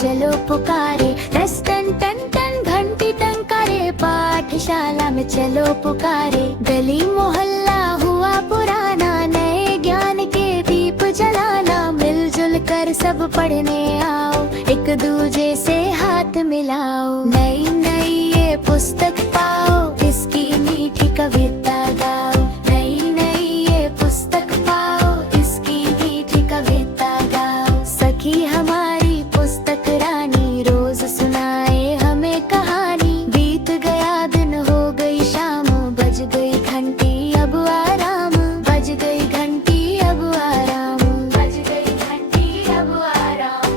चलो पुकारे, टस टन टन टन घंटी टंकारे, पाठशाला में चलो पुकारे। गली मोहल्ला हुआ पुराना, नए ज्ञान के दीप जलाना, मिलजुल कर सब पढ़ने आओ, एक दूजे से हाथ मिलाओ। नई नई ये पुस्तक पाओ, इसकी मीठी कविता गाओ। नई नई ये पुस्तक पाओ, इसकी मीठी कविता गाओ। सखी हमारी पुस्तक रानी, रोज सुनाए हमें कहानी। बीत गया दिन हो गई शाम, बज गई घंटी अब आराम। बज गई घंटी अब आराम, बज गई घंटी अब आराम।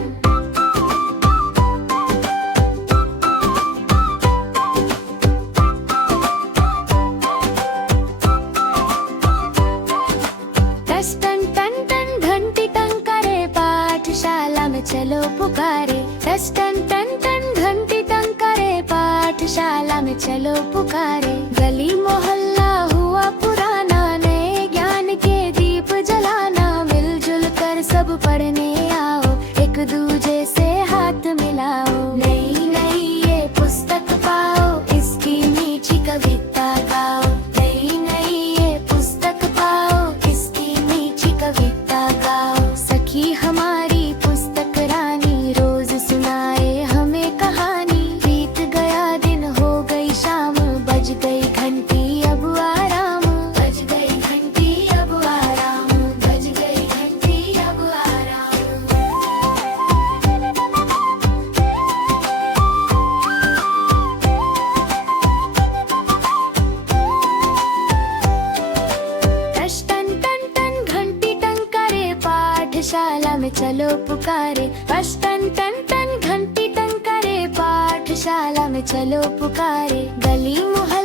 टस टन टन टन घंटी टंकारे, पाठशाला में चलो पुकारे। टस टन टन टन घंटी टंकारे, पाठशाला में चलो पुकारे। गली मोहल्ला हुआ पुराना, नए ज्ञान के दीप जलाना, मिलजुल कर सब पढ़ने आओ, एक दूजे से हाथ मिलाओ। नई नई ये पुस्तक पाओ, इसकी मीठी कविता गाओ। नई नई ये पुस्तक पाओ, इसकी मीठी कविता गाओ। सखी हमारी पुस्तक रानी, रोज सुनाए हमें कहानी। बीत गया दिन हो गई शाम, बज गई घंटी अब आराम। बज गई घंटी अब आराम, बज गई घंटी अब आराम। टस टन टन टन घंटी टंकारे, पाठशाला में चलो पुकारे। टस टन टन टन घंटी टंकारे, पाठशाला में चलो पुकारे। गली मोहल्ला